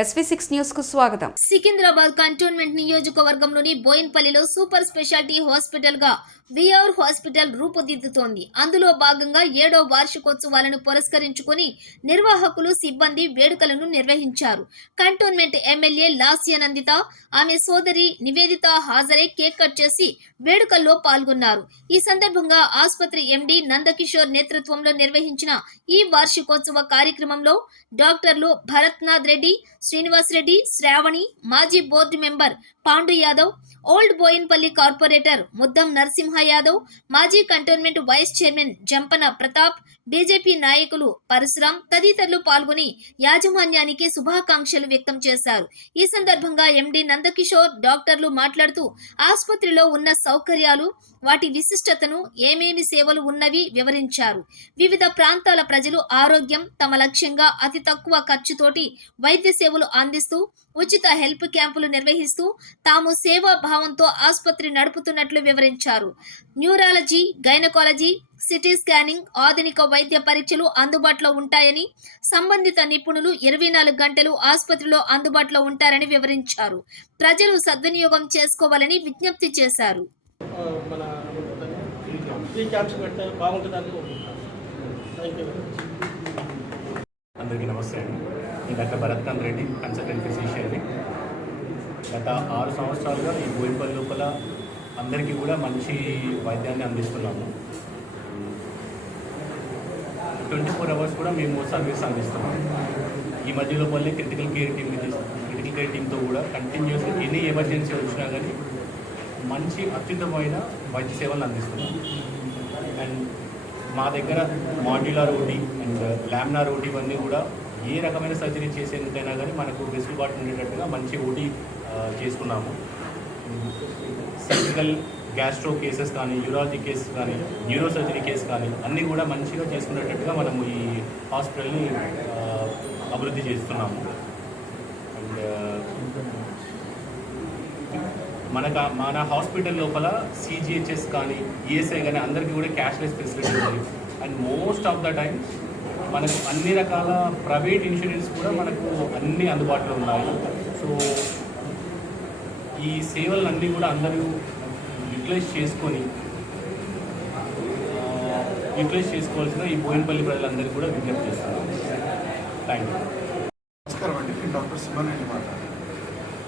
SV6 news కు స్వాగతం. Secunderabad cantonment నియోజకవర్గంలోని బోయిన్పల్లిలో సూపర్ స్పెషాలిటీ హాస్పిటల్ గా విఆర్ హాస్పిటల్ రూపుదిద్దుతోంది. అందులో భాగంగా 7వ వార్షికోత్సవాలను పురస్కరించుకుని నిర్వాహకులు సిబ్బంది వేడుకలను నిర్వహించారు. కంటోన్మెంట్ ఎమ్మెల్యే లాస్యానందిత, ఆమె సోదరి నివేదిత హాజరై కేక్ కట్ చేసి వేడుకల్లో పాల్గొన్నారు. ఈ సందర్భంగా ఆసుపత్రి ఎండీ నందకిషోర్ నేతృత్వంలో నిర్వహించిన ఈ వార్షికోత్సవ కార్యక్రమంలో డాక్టర్లు భరత్నాథ్ రెడ్డి, శ్రీనివాస్ రెడ్డి, శ్రావణి, మాజీ board member Pandu Yadav, old Boinpally corporator Muddam Narasimha Yadav, మాజీ cantonment vice chairman Jampana Pratap, BJP నాయకులు పరశురాం తదితరులు పాల్గొని యాజమాన్యానికి శుభాకాంక్షలు వ్యక్తం చేశారు. ఈ సందర్భంగా ఎండీ నందకిషోర్ డాక్టర్లు మాట్లాడుతూ ఆసుపత్రిలో ఉన్న సౌకర్యాలు, వాటి విశిష్టతను, ఏమేమి సేవలు ఉన్నవి వివరించారు. వివిధ ప్రాంతాల ప్రజలు ఆరోగ్యం తమ లక్ష్యంగా అతి తక్కువ ఖర్చుతోటి వైద్య సేవలు అందిస్తూ ఉచిత హెల్ప్ క్యాంపులు నిర్వహిస్తూ తాము సేవా భావంతో ఆసుపత్రి నడుపుతున్నట్లు వివరించారు. న్యూరాలజీ, గైనకాలజీ, సిటీ స్కానింగ్, ఆధునిక వైద్య పరీక్షలు అందుబాటులో ఉంటాయని, సంబంధిత నిపుణులు 24 గంటలు ఆసుపత్రిలో అందుబాటులో ఉంటారని వివరించారు. ప్రజలు సద్వినియోగం చేసుకోవాలని విజ్ఞప్తి చేశారు. అందరికీ నమస్తే అండి. నేను డాక్టర్ భరత్నాథ్ రెడ్డి, కన్సల్టెంట్ ఫిజిషియన్ని. గత 6 సంవత్సరాలుగా ఈ బోయిన్పల్లి లోపల అందరికీ కూడా మంచి వైద్యాన్ని అందిస్తున్నాము. 24 అవర్స్ కూడా మేము సర్వీస్ అందిస్తున్నాము. ఈ మధ్య లోపలనే క్రిటికల్ కేర్ టీమ్తో కూడా కంటిన్యూస్గా ఎనీ ఎమర్జెన్సీ వచ్చినా కానీ మంచి అత్యుత్తమైన వైద్య సేవలు అందిస్తున్నాము. అండ్ మా దగ్గర modular OT and laminar OT ఇవన్నీ కూడా ఏ రకమైన సర్జరీ చేసేందుకైనా కానీ మనకు వెసులుబాటు ఉండేటట్టుగా మంచి ఓటీ చేసుకున్నాము. సర్జికల్ గ్యాస్ట్రో కేసెస్ కానీ, యూరాలజీ కేసెస్ కానీ, న్యూరో సర్జరీ కేసు కానీ అన్నీ కూడా మంచిగా చేసుకునేటట్టుగా మనము ఈ హాస్పిటల్ని అభివృద్ధి చేస్తున్నాము. అండ్ మన హాస్పిటల్ లోపల CGHS కానీ, ESI కానీ అందరికీ కూడా క్యాష్లెస్ ఫెసిలిటీ ఉంది. And most of the time మనకు అన్ని రకాల ప్రైవేట్ ఇన్సూరెన్స్ కూడా మనకు అన్నీ అందుబాటులో ఉన్నాయి. సో ఈ సేవలన్నీ కూడా అందరూ యూటిలైజ్ చేసుకోవాల్సిన ఈ బోయిన్పల్లి ప్రజలందరికీ కూడా విజ్ఞప్తి చేస్తున్నాం. Thank you. నమస్కారం అండి. నేను డాక్టర్ సిమన్ మాట్లాడాను,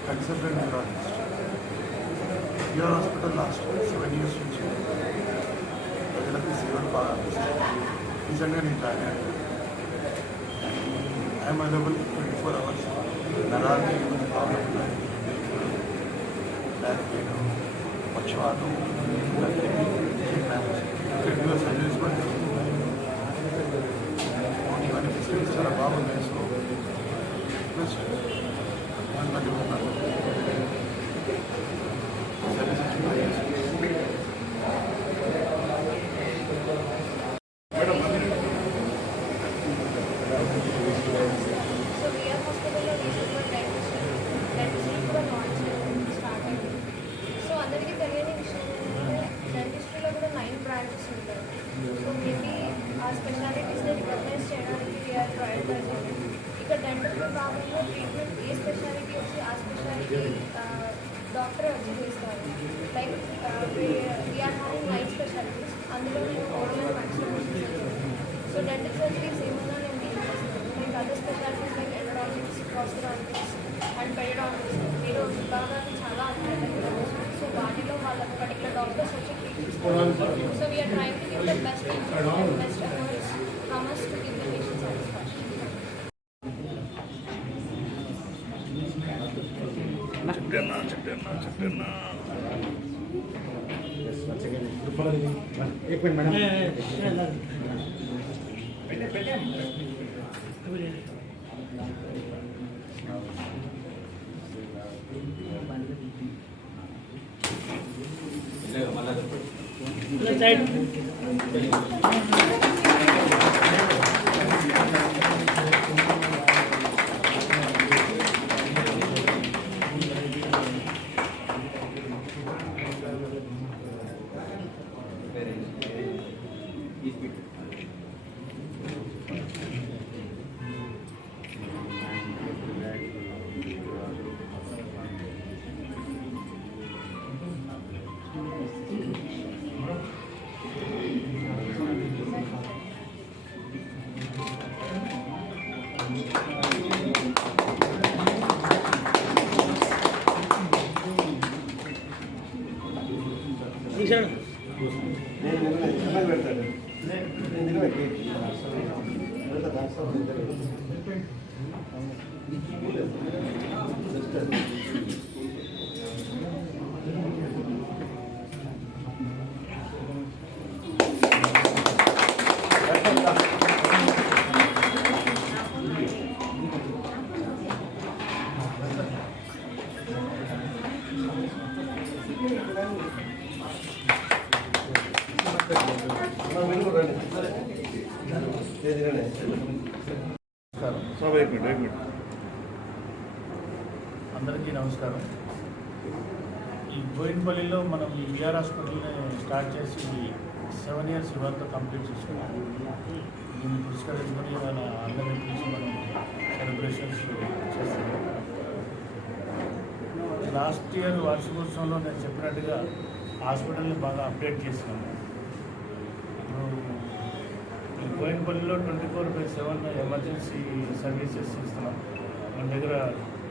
consultant neurologist. VR hospital last 7 years నుంచి ప్రజలకు సేవలు బాగా అందిస్తాను. నిజంగా నేను జాయిన్ అయ్యాను. I'm available 24 hours. నరాలు ఏమైనా ప్రాబ్లం ఉన్నాయి, బ్యాక్ పెయిన్, పక్షవాతం, రెగ్యులర్ సర్జరీస్ కూడా జరుగుతున్నాయి. ఇవన్నీ ఫెసిలిటీస్ చాలా బాగున్నాయి. సో ప్లస్ ఇక్కడ డెంటల్లో భాగంలో ట్రీట్మెంట్ ఏ స్పెషాలిటీ వచ్చి ఆ స్పెషాలిటీ డాక్టర్ వచ్చి చేస్తారు. Like we are having 9 specialities. అందులో నేను oral and maxillofacial. So dental surgeries ఏమన్నా నేను డీల్ చేస్తాను. Like other specialities like endodontics, prosthodontics and periodontics. మీరు విభాగాలు చాలా ఉన్నాయి. సో వాటిలో వాళ్ళ పర్టికులర్ డాక్టర్స్ వచ్చి treatments. So we are trying to give the best information, best efforts, how much to give the patient satisfaction. एक मिनट मैडम. అందరికీ నమస్కారం. ఈ బోయిన్పల్లిలో మనం ఈ విఆర్ హాస్పిటల్ని స్టార్ట్ చేసి 7 years ఇవాళతో కంప్లీట్ చేసుకున్నాం. దీన్ని పురస్కరించుకొని ఇవాళ అందరినీ పిలిచి మనం సెలబ్రేషన్స్ చేస్తున్నాం. లాస్ట్ ఇయర్ వార్షికోత్సవంలో నేను చెప్పినట్టుగా హాస్పిటల్ని బాగా అప్డేట్ చేసినాము. ఈ బోయిన్పల్లిలో 24/7 ఎమర్జెన్సీ సర్వీసెస్ ఇస్తున్నాం. మన దగ్గర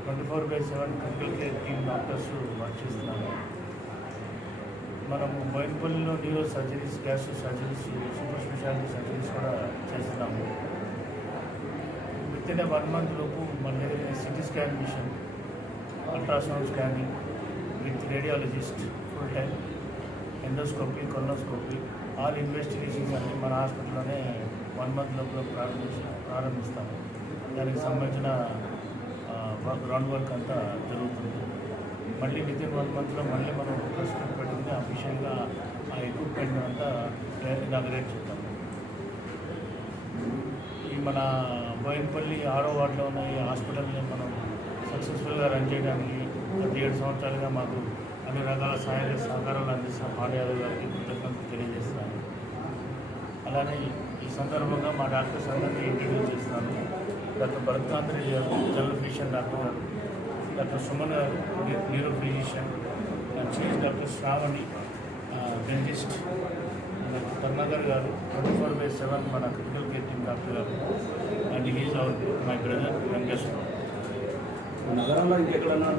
24/7 critical care team doctors work చేస్తున్నాము. మనము బోయిన్పల్లిలో neuro surgeries, gastro surgeries, super speciality surgeries కూడా చేస్తున్నాము. విత్ ఇన్ 1 month లోపు మన దగ్గర CT scan machine, ultrasound scanning with radiologist, full time endoscopy, colonoscopy, all investigations అన్నీ మన హాస్పిటల్లోనే 1 month లోపల ప్రారంభిస్తాము. దానికి సంబంధించిన గ్రౌండ్ వర్క్ అంతా జరుగుతుంది. మళ్ళీ విత్ ఇన్ 1 monthలో మళ్ళీ మనం ప్రస్తుతం పెట్టుకుని అఫీషియల్గా ఆ ఎక్విప్మెంట్ అంతా ఇనాగరేట్ చేద్దాం. ఈ మన బోయిన్పల్లి 6వ వార్డులో ఉన్న ఈ హాస్పిటల్ని మనం సక్సెస్ఫుల్గా రన్ చేయడానికి గత 7 సంవత్సరాలుగా మాకు అన్ని రకాల సహకారాలు అందిస్తున్న పాండే యాదవ్ గారికి కృతజ్ఞతలు తెలియజేస్తున్నాను. అలానే ఈ సందర్భంగా మా డాక్టర్స్ అందరినీ ఇంట్రడ్యూస్ చేస్తున్నాను. డాక్టర్ భరత్కాంత్రి గారు, జనరల్ ఫిజిషియన్ డాక్టర్ గారు, డాక్టర్ సుమన్ గారు, neuro physician, chief doctor Sravani, dentist, doctor Karunakar గారు, 24/7 మన క్రిటికల్ కేర్ టీమ్ డాక్టర్ గారు, and he's our my brother Venkateswara. నగరంలో ఇంకెక్కడన్నా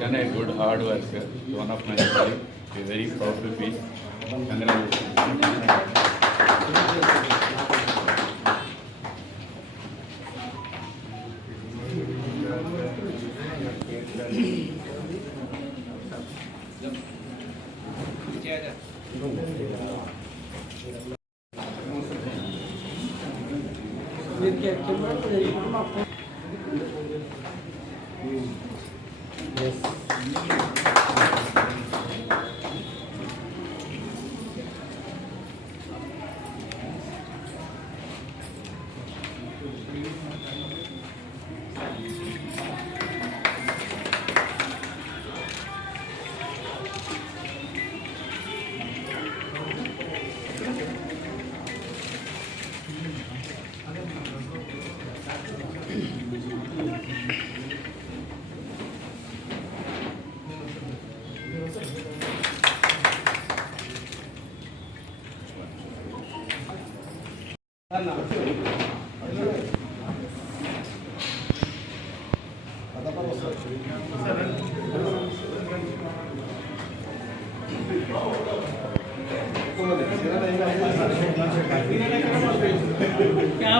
done a good hard work, sir. One of my colleagues, a very powerful piece. क्या